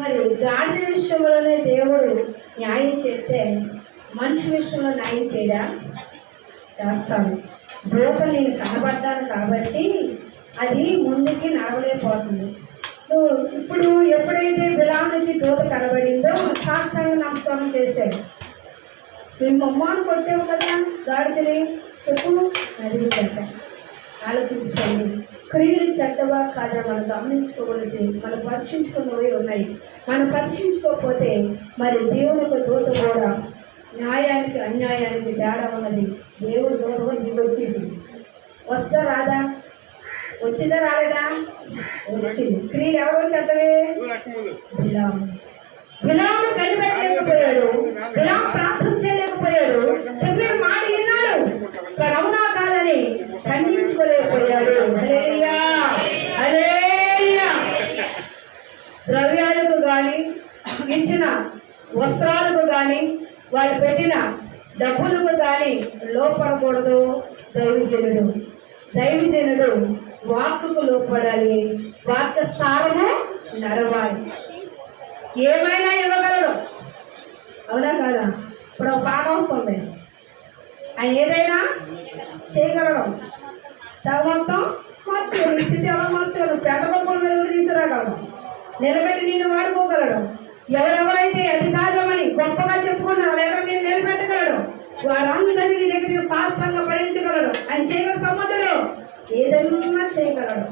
మరి గాడిద విషయంలోనే దేవుడు న్యాయం చేస్తే మనిషి విషయంలో న్యాయం చేయడా? చేస్తాను. దూత నేను కనబడ్డాను కాబట్టి అది ముందుకి నడవలేకపోతుంది. ఇప్పుడు ఎప్పుడైతే బిలాముకి దూత కనబడిందో సాష్టాంగ నమస్కారం చేశాడు. మేము బొమ్మను కొట్టావు కదా గాడిదని చెప్పు, నదిలి చెడ్డ ఆలోచించండి. క్రియలు చెడ్డవా కాదా మనం గమనించుకోవలసి మనం పరీక్షించుకున్నవి ఉన్నాయి. మనం పరీక్షించుకోకపోతే మరి దేవునికి దూత కూడా న్యాయానికి అన్యాయానికి తేడా ఉన్నది. దేవుడు దూత నీకు వచ్చేసింది. వస్తా రాదా? వచ్చిందా రాలేదా? వచ్చింది. క్రియలు ఎవరో చెడ్డవే. బిలాము కనిపెట్టలేకపోయాడు, బిలాము ప్రార్థన చేయలేకపోయాడు, చెప్పిన మాట విన్నాడు, అవునా కాదని ఖండించుకోలేకపోయాడు. ద్రవ్యాలకు కానీ ఇచ్చిన వస్త్రాలకు కానీ వాళ్ళు పెట్టిన డబ్బులకు కానీ లోపడకూడదు. దైవజనుడు వాక్కుకు లోపడాలి, వాక్య సారము నడవాలి. ఏమైనా ఇవ్వగలడు, అవునా కాదా? ఇప్పుడు పాఠం వస్తుంది, ఆయన ఏదైనా చేయగలడు. సగవంతం మార్చేది స్థితి ఎలా మార్చగలడు? పేదగొప్పల మీద తీసుకురాగలడు, నిలబెట్టి నేను వాడుకోగలడు. ఎవరెవరైతే అధికారులమని గొప్పగా చెప్పుకున్నారో ఎవరు నేను నిలబెట్టగలడు, వారందరినీ దగ్గర శాస్త్రంగా పడించగలడు. ఆయన చేయగల సమర్థుడు, ఏదైనా చేయగలడు.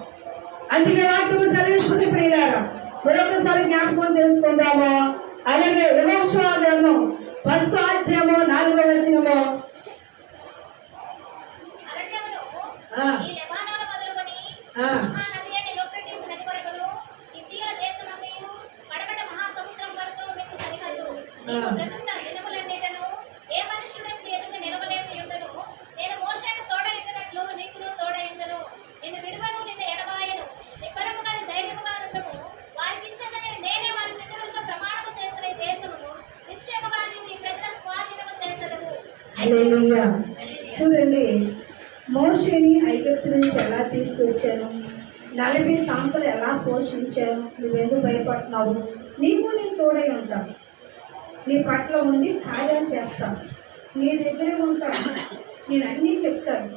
అందుకే వాక్యం సెలవిస్తుంది. ప్రియులారా, మరొకసారి జ్ఞాపకం చేసుకుంటాము. అలాగే యెహోషువ గ్రంథం 1వ అధ్యాయము 4వ వచనము, చూడండి, మోషేని ఐగుప్తు నుంచి ఎలా తీసుకొచ్చాను, 40 సంవత్సరాలు ఎలా పోషించాను, నువ్వెందుకు భయపడుతున్నావు? నీకు నేను తోడై ఉంటాను, నీ పట్ల ఉండి కార్యాలు చేస్తాను, నీ దగ్గరే ఉంటాను, నేను అన్నీ చెప్తాను,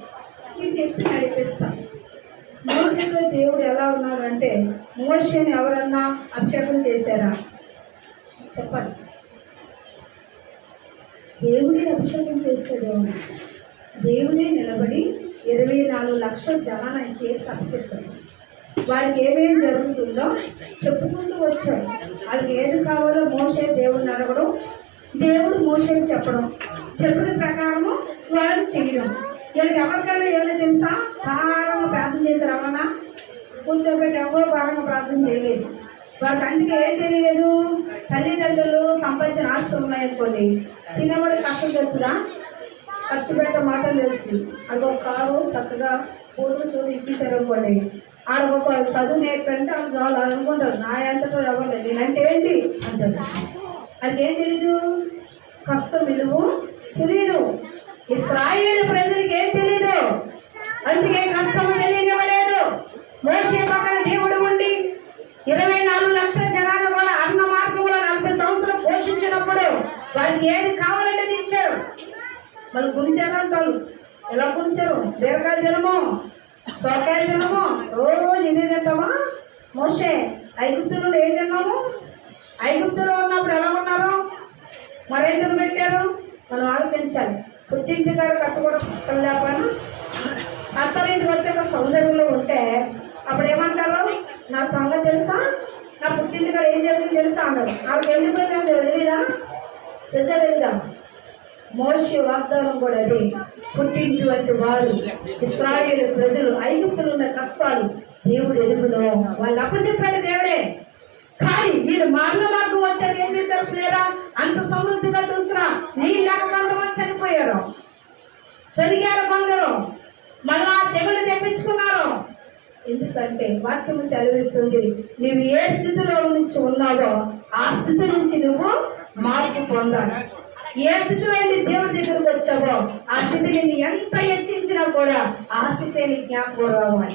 నేను చెప్పి నడిపిస్తాను. మోషేతో దేవుడు ఎలా ఉన్నాడంటే, మోషేని ఎవరన్నా అభిషేకం చేశారా? చెప్పండి. దేవుడే అభిషేకం చేస్తాడు. దేవుడే నిలబడి 24 లక్షల జనాన్ని ఆయన చేసి అప్పచెప్పాడు. వారికి ఏమేమి జరుగుతుందో చెప్పుకుంటూ వచ్చాడు. వాళ్ళకి ఏది కావాలో మోషే దేవుడిని అడగడం, దేవుడు మోషేకి చెప్పడం, చెప్పిన ప్రకారము వాళ్ళు చేయడం. వీళ్ళకి ఎవరికైనా ఏమైనా తెలుసా? బాగా ప్రార్థన చేశారు. అవన్నా కూర్చోబెట్టి ఎవరో బాగా ప్రార్థన చేయలేదు. వారికి అందుకే ఏం తెలియలేదు. తల్లిదండ్రులు సంపాదించిన ఆస్తులు ఉన్నాయనుకోండి, తినబడి కష్టం చెప్తున్నా ఖర్చు పెట్టే మాటలు తెలుస్తుంది. అది ఒక కారు చక్కగా పూర్వ చూడు ఇచ్చేసారు అనుకోండి, ఆడ ఒక చదువు నేర్పంటే అది వాళ్ళు అనుకుంటారు, నా ఎంతటో ఎవరు నేనంటే ఏంటి అంటారు. అది ఏం తెలీదు, కష్టం విలువ తెలియదు. ఇశ్రాయేలు ప్రజలకి ఏం తెలీదు, అందుకే కష్టం తెలియనివ్వలేదు. మోషే పక్కన దేవుడు ఉండి 24 లక్షల జనాల వల్ల అన్న మార్గంలో 40 సంవత్సరాలు పోషించినప్పుడు వాళ్ళకి ఏది కావాలంటే ఇచ్చారు. వాళ్ళు గుడిచారు అంటారు. ఎలా గుడిచారు? బీరకాయలు తినము, సోకాయలు తినము, రోజు ఇదే తింటామా? మోషే ఐగుప్తులో ఏం తిన్నాము? ఐగుప్తులో ఉన్నప్పుడు ఎలా ఉన్నారు? మరైతులు పెట్టారు. మనం ఆలోచించాలి. పుట్టింటి గారు కట్టుకోవడం పక్కన లేకపోయినా అత్తరింటికి వచ్చాక సౌందర్యంలో ఉంటే అప్పుడు ఏమంటారు? నా సంగతి తెలుసా, నా పుట్టింటి గారు ఏం జరిగింది తెలుసా అన్నారు. ఆవిడకి ఎందుకు తెలియదా? తెచ్చలేదా? మోషే వాగ్దానం కూడా అది. పుట్టింటి వంటి వారు ఇశ్రాయేలు ప్రజలు ఐగుప్తులు ఉన్న కష్టాలు దేవుడు ఎదుగులో వాళ్ళు అప్పచెప్పాడు దేవుడే. కానీ వీళ్ళు మార్గం వచ్చాక ఏం చేశారు? లేదా అంత సమృద్ధిగా చూస్తున్నా నీ లేకపోతే చనిపోయారు, సరిగారు కొందరు, మళ్ళా తెగులు తెప్పించుకున్నారు. ఎందుకంటే వాక్యం సెలవిస్తుంది, నువ్వు ఏ స్థితిలో నుంచి ఉన్నావో ఆ స్థితి నుంచి నువ్వు మార్పు పొందాలి. ఏ స్థితిలో దేవుడి దగ్గరకు వచ్చావో ఆ స్థితిని ఎంత హెచ్చించినా కూడా ఆ స్థితిని జ్ఞాపకం రావాలి.